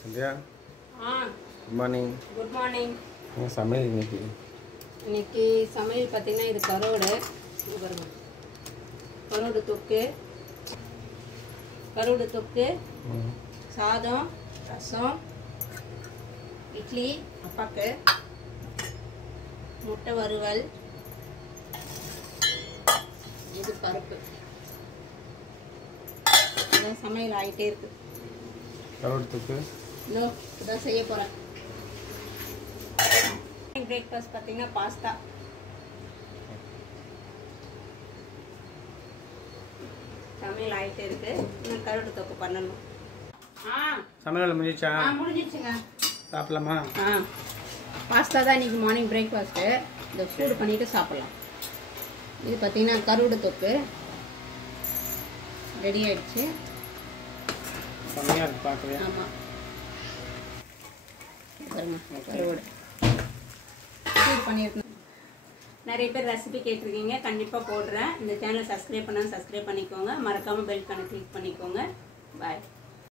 Sandhya good morning. Good morning. சமையல் இன்னைக்கு சமையல் பார்த்தீங்கன்னா இது கரோடு தொக்கு சாதம் ரசம் இட்லி அப்பாக்கு முட்டை வறுவல் இது பருப்பு இதான் சமையல் ஆகிட்டே இருக்கு. கரோடு தொக்கு இதான் செய்ய போகிறேன். பிரேக்ஃபாஸ்ட் பார்த்தீங்கன்னா பாஸ்தா. சமையல் ஆகிட்டே இருக்கு. இன்னும் கரோடு தொக்கு பண்ணணும். சமையல் முடிஞ்சிச்சா? முடிஞ்சிச்சுங்க. சாப்பிடலாமா? பாஸ்தா தான் இன்னைக்கு மார்னிங் பிரேக்ஃபாஸ்ட்டு. இதை சூடு பண்ணிட்டு சாப்பிடலாம். இது பார்த்தீங்கன்னா கரோடு தொக்கு ரெடி ஆயிடுச்சு. செம்மையாக இருக்கு பார்க்கவே. ஆமாம் கரோடு சூடு பண்ணியிருக்கணும். நிறைய பேர் ரெசிபி கேட்டிருக்கீங்க, கண்டிப்பாக போடுறேன். இந்த சேனலை சப்ஸ்கிரைப் பண்ணால் சப்ஸ்கிரைப் பண்ணிக்கோங்க. மறக்காமல் பெல் பண்ணி கிளிக் பண்ணிக்கோங்க. பாய்.